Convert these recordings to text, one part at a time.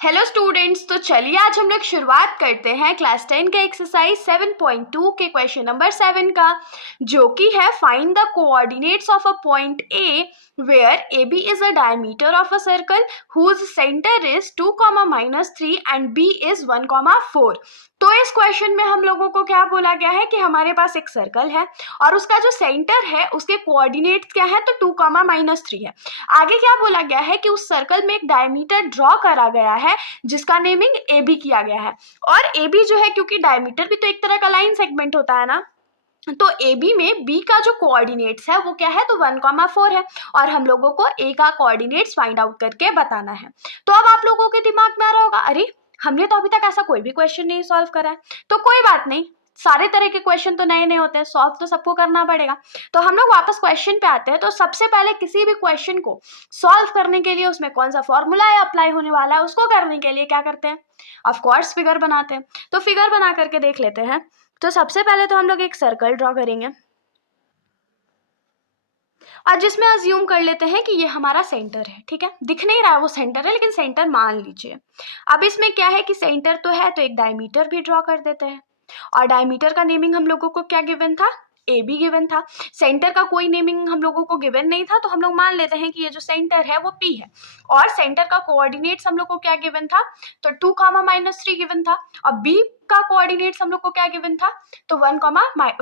Hello students, तो चलिए आज हम लोग शुरुआत करते हैं क्लास 10 के एक्सरसाइज 7.2 के क्वेश्चन नंबर 7 का, जो कि है find the coordinates of a point A where A B is a diameter of a circle whose centre is 2, -3 and B is 1, 4। तो इस क्वेश्चन में हम लोगों को क्या बोला गया है कि हमारे पास एक सर्कल है और उसका जो सेंटर है उसके कोऑर्डिनेट्स क्या है, तो 2, -3 है। आगे क्या बोला गया है कि उस सर्कल में एक डायमीटर ड्रॉ करा गया है जिसका नेमिंग ए बी किया गया है। और ए बी जो है, क्योंकि डायमीटर भी तो एक तरह का लाइन सेगमेंट होता है ना, तो ए बी में बी का जो कोऑर्डिनेट्स है वो क्या है, तो 1, 4 है। और हम लोगों को ए का कोऑर्डिनेट्स फाइंड आउट करके बताना है। तो अब आप लोगों के दिमाग में आ रहा होगा, अरे हमने तो अभी तक ऐसा कोई भी क्वेश्चन नहीं सॉल्व करा है। तो कोई बात नहीं, सारे तरह के क्वेश्चन तो नए नए होते हैं, सॉल्व तो सबको करना पड़ेगा। तो हम लोग वापस क्वेश्चन पे आते हैं। तो सबसे पहले किसी भी क्वेश्चन को सॉल्व करने के लिए उसमें कौन सा फॉर्मूला है अप्लाई होने वाला है, उसको करने के लिए क्या करते हैं, ऑफ कोर्स फिगर बनाते हैं। तो फिगर बना करके देख लेते हैं। तो सबसे पहले तो हम लोग एक सर्कल ड्रॉ करेंगे और जिसमें अज्यूम कर लेते हैं कि ये हमारा सेंटर है। ठीक है, दिख नहीं रहा है वो सेंटर है, लेकिन सेंटर मान लीजिए। अब इसमें क्या है कि सेंटर तो है, तो एक डायमीटर भी ड्रॉ कर देते हैं। और डायमीटर का नेमिंग हम लोगों को क्या गिवन था, ए बी गिवन था। सेंटर का कोई नेमिंग हम लोगों को गिवन नहीं था, तो हम लोग मान लेते हैं कि ये जो सेंटर है वो पी है। और सेंटर का कोऑर्डिनेट्स हम लोग को क्या गिवन था, तो 2, -3 गिवन था। और बी का कोऑर्डिनेट्स हम लोग को क्या गिवन था, तो 1,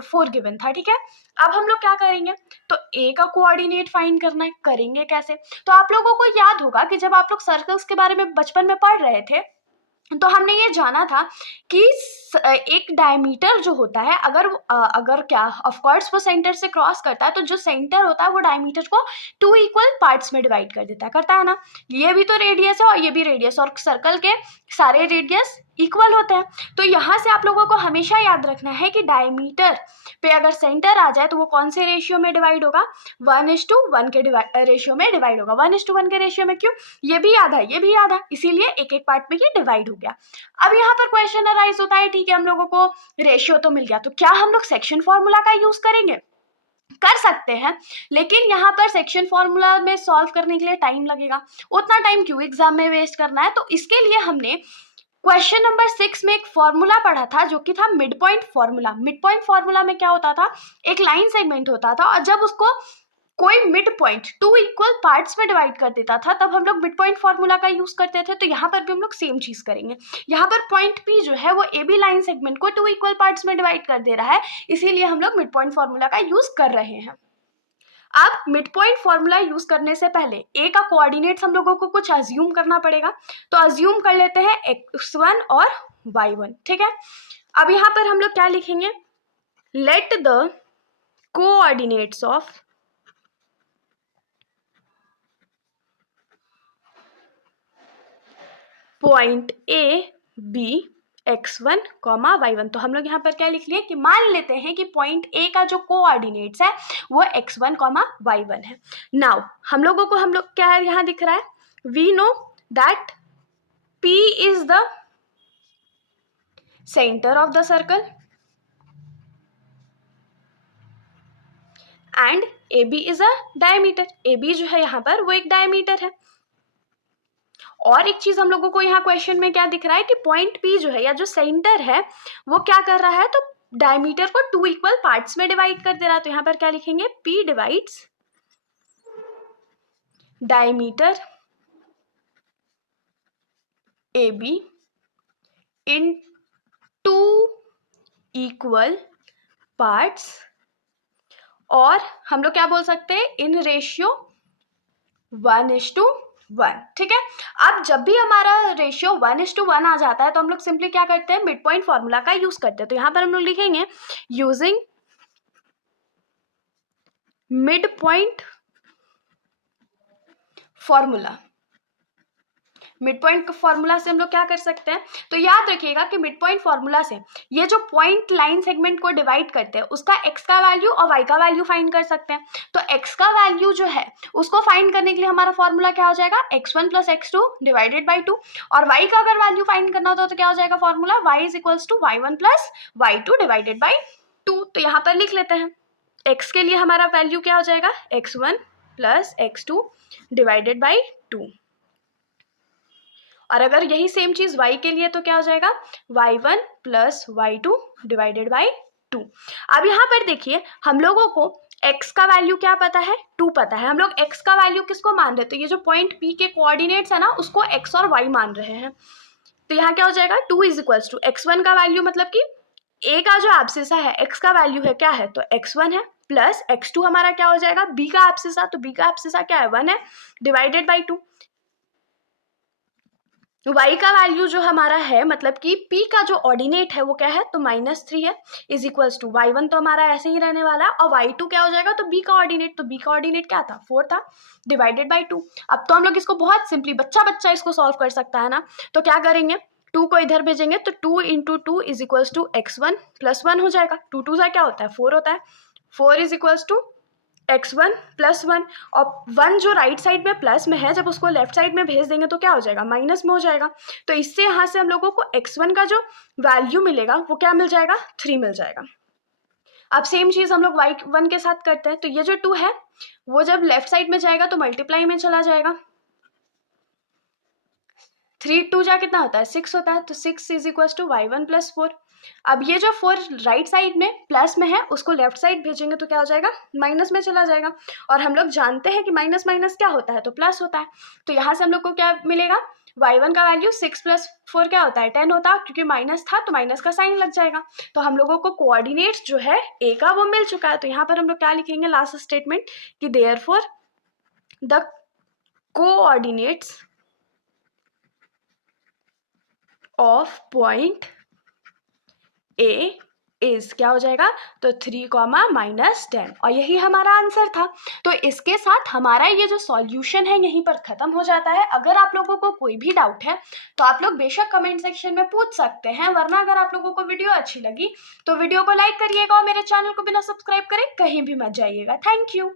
4 गिवन था। ठीक है, अब हम लोग क्या करेंगे, तो ए का कोऑर्डिनेट फाइंड करना है। करेंगे कैसे, तो आप लोगों को याद होगा कि जब आप लोग सर्कल्स के बारे में बचपन में पढ़ रहे थे तो हमने ये जाना था कि एक डायमीटर जो होता है, अगर क्या ऑफ कोर्स वो सेंटर से क्रॉस करता है, तो जो सेंटर होता है वो डायमीटर को 2 इक्वल पार्ट्स में डिवाइड कर देता है, करता है ना। ये भी तो रेडियस है और ये भी रेडियस, और सर्कल के सारे रेडियस इक्वल होते हैं। तो यहाँ से आप लोगों को हमेशा याद रखना है कि डायमीटर पे अगर सेंटर आ जाए तो वो कौन से रेशियो में डिवाइड होगा, 1:1 के रेशियो में डिवाइड होगा। 1:1 के रेशियो में, क्यों, ये भी याद है ये भी याद है, इसीलिए एक एक पार्ट में ये डिवाइड हो गया। अब यहाँ पर क्वेश्चन अराइज होता है, ठीक है, हम लोगों को रेशियो तो मिल गया, तो क्या हम लोग सेक्शन फॉर्मूला का यूज करेंगे, कर सकते हैं। लेकिन यहाँ पर सेक्शन फॉर्मूला में सॉल्व करने के लिए टाइम लगेगा, उतना टाइम क्यों एग्जाम में वेस्ट करना है। तो इसके लिए हमने क्वेश्चन नंबर 6 में एक फॉर्मूला पढ़ा था जो कि था mid point formula. Mid point formula में क्या होता था, एक लाइन सेगमेंट होता था और जब उसको कोई मिड पॉइंट 2 इक्वल पार्ट्स में डिवाइड कर देता था तब हम लोग मिड पॉइंट फॉर्मूला का यूज करते थे। तो यहाँ पर भी हम लोग सेम चीज करेंगे। यहाँ पर पॉइंट पी जो है वो ए बी लाइन सेगमेंट को 2 इक्वल पार्ट्स में डिवाइड कर दे रहा है, इसीलिए हम लोग मिड पॉइंट फॉर्मूला का यूज कर रहे हैं। अब मिड पॉइंट फॉर्मूला यूज करने से पहले ए का कोऑर्डिनेट्स हम लोगों को कुछ अज्यूम करना पड़ेगा। तो अज्यूम कर लेते हैं x1 और y1। ठीक है, अब यहाँ पर हम लोग क्या लिखेंगे, let the coordinates of point A B x1, y1। तो हम लोग यहाँ पर क्या लिख लिए कि मान लेते हैं कि पॉइंट ए का जो कोऑर्डिनेट्स है वो x1, y1 है। नाउ हम लोग क्या है यहाँ दिख रहा है, we know that P is the centre of the circle and AB is a diameter. AB जो है यहाँ पर वो एक डायमीटर है। और एक चीज हम लोगों को यहाँ क्वेश्चन में क्या दिख रहा है कि पॉइंट P जो है या जो सेंटर है वो क्या कर रहा है, तो डायमीटर को 2 इक्वल पार्ट्स में डिवाइड कर दे रहा है। तो यहाँ पर क्या लिखेंगे, P डिवाइड्स डायमीटर AB इन 2 इक्वल पार्ट्स, और हम लोग क्या बोल सकते हैं, इन रेशियो 1:1। ठीक है, अब जब भी हमारा रेशियो 1:1 आ जाता है तो हम लोग सिंपली क्या करते हैं, मिड पॉइंट फॉर्मूला का यूज करते हैं। तो यहाँ पर हम लोग लिखेंगे using mid point formula. Mid point formula से हम लोग क्या कर सकते हैं, तो याद रखिएगा कि मिड पॉइंट फॉर्मूला से ये जो पॉइंट लाइन सेगमेंट को डिवाइड करते हैं उसका x का वैल्यू और y का वैल्यू फाइंड कर सकते हैं। तो x का वैल्यू जो है उसको फाइंड करने के लिए हमारा फॉर्मूला क्या हो जाएगा, x1 + x2 डिवाइडेड बाई 2। और y का अगर वैल्यू फाइंड करना होता तो क्या हो जाएगा formula, y = y1 + y2 divided by 2। तो यहाँ पर लिख लेते हैं, x के लिए हमारा वैल्यू क्या हो जाएगा, x1 + x2 डिवाइडेड बाई 2। और अगर यही सेम चीज़ y के लिए तो क्या हो जाएगा, y1 plus y2 divided by 2। अब यहाँ पर देखिए हम लोगों को x का वैल्यू क्या पता है, 2 पता है। हम लोग x का वैल्यू किसको मान रहे हैं, तो ये जो पॉइंट P के कोऑर्डिनेट्स है ना उसको x और y मान रहे हैं। तो यहाँ क्या हो जाएगा, 2 इज इक्वल्स टू x1 का वैल्यू मतलब कि a का जो एब्सिसा है x का वैल्यू है क्या है, तो x1 है, प्लस x2 हमारा क्या हो जाएगा, b का एब्सिसा, तो b का एब्सिसा क्या है 1 है, डिवाइडेड बाई 2। y का वैल्यू जो हमारा है मतलब कि p का जो ऑर्डिनेट है वो क्या है, तो -3 है, इज इक्वल्स टू y1 तो हमारा ऐसे ही रहने वाला है, और y2 क्या हो जाएगा, तो b का ऑर्डिनेट, तो b का ऑर्डिनेट क्या था, 4 था, डिवाइडेड बाई 2। अब तो हम लोग इसको बहुत सिंपली बच्चा इसको सॉल्व कर सकता है ना, तो क्या करेंगे, 2 को इधर भेजेंगे तो 2 into 2 is equals to x1 plus 1 हो जाएगा, 2 2 सा क्या होता है 4 होता है, 4 is equals to x1 plus 1, और 1 जो राइट साइड में प्लस में है जब उसको लेफ्ट साइड में भेज देंगे तो क्या हो जाएगा, माइनस में हो जाएगा। तो इससे यहाँ से हम लोगों को x1 का जो वैल्यू मिलेगा वो क्या मिल जाएगा, 3 मिल जाएगा। अब सेम चीज़ हम लोग y1 के साथ करते हैं, तो ये जो 2 है वो जब लेफ्ट साइड में जाएगा तो मल्टीप्लाई में चला जाएगा, 3 2 जा कितना होता है 6 होता है, तो 6 is equal to y1 plus 4। अब ये जो 4 राइट साइड में प्लस में है उसको लेफ्ट साइड भेजेंगे तो क्या हो जाएगा, माइनस में चला जाएगा, और हम लोग जानते हैं कि माइनस माइनस क्या होता है, तो प्लस होता है। तो यहाँ से हम लोग को क्या मिलेगा, y1 का वैल्यू 6 प्लस 4 क्या होता है 10 होता है, क्योंकि माइनस था तो माइनस का साइन लग जाएगा। तो हम लोगों को कोऑर्डिनेट्स जो है a का वो मिल चुका है। तो यहाँ पर हम लोग क्या लिखेंगे लास्ट स्टेटमेंट कि therefore the coordinates of point A is क्या हो जाएगा, तो 3, -10, और यही हमारा आंसर था। तो इसके साथ हमारा ये जो सॉल्यूशन है यहीं पर ख़त्म हो जाता है। अगर आप लोगों को कोई भी डाउट है तो आप लोग बेशक कमेंट सेक्शन में पूछ सकते हैं, वरना अगर आप लोगों को वीडियो अच्छी लगी तो वीडियो को लाइक करिएगा और मेरे चैनल को बिना सब्सक्राइब करे कहीं भी मत जाइएगा। Thank you.